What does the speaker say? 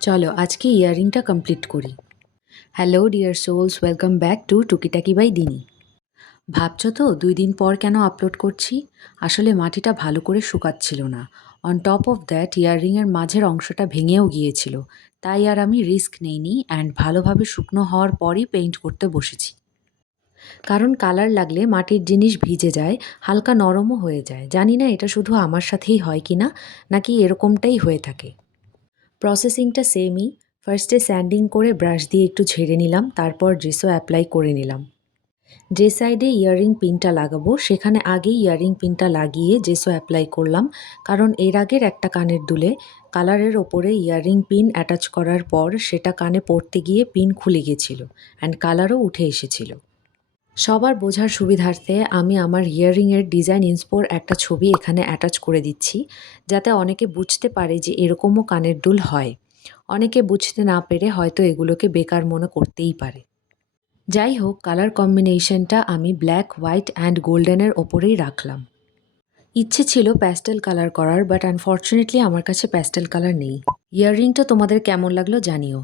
চলো আজকে ইয়াররিংটা কমপ্লিট করি। Hello dear souls, welcome back to Tukitaki by Dini. ভাবছো তো 2 দিন পর কেন আপলোড করছি? আসলে মাটিটা ভালো করে শুকাচ্ছিল না। অন টপ অফ দ্যাট ইয়াররিংয়ের মাঝের অংশটা ভেঙেও গিয়েছিল। তাই আর আমি রিস্ক নেইনি অ্যান্ড ভালোভাবে শুকনো হওয়ার পরই পেইন্ট করতে বসেছি। কারণ কালার লাগলে মাটির জিনিস ভিজে যায়, হালকা নরমও হয়ে যায়। জানি না এটা শুধু আমার সাথেই হয় কি না, নাকি এরকমটাই হয়ে থাকে। প্রসেসিংটা সেমই। ফার্স্টে স্যান্ডিং করে ব্রাশ দিয়ে একটু ঝেড়ে নিলাম, তারপর জেসো অ্যাপ্লাই করে নিলাম। যে সাইডে ইয়াররিং পিনটা লাগাবো সেখানে আগেই ইয়াররিং পিনটা লাগিয়ে জেসো অ্যাপ্লাই করলাম, কারণ এর আগের একটা কানের দুলে কালারের ওপরে ইয়াররিং পিন অ্যাটাচ করার পর সেটা কানে পড়তে গিয়ে পিন খুলে গেছিলো অ্যান্ড কালারও উঠে এসেছিল। সবার বোঝার সুবিধার্থে আমি আমার ইয়াররিংয়ের ডিজাইন ইন্সপোর একটা ছবি এখানে অ্যাটাচ করে দিচ্ছি, যাতে অনেকে বুঝতে পারে যে এরকমও কানের দুল হয়। অনেকে বুঝতে না পেরে হয়তো এগুলোকে বেকার মনে করতেই পারে। যাই হোক, কালার কম্বিনেশনটা আমি ব্ল্যাক, হোয়াইট অ্যান্ড গোল্ডেনের ওপরেই রাখলাম। ইচ্ছে ছিল প্যাস্টেল কালার করার, বাট আনফর্চুনেটলি আমার কাছে প্যাস্টেল কালার নেই। ইয়াররিংটা তোমাদের কেমন লাগলো জানিও।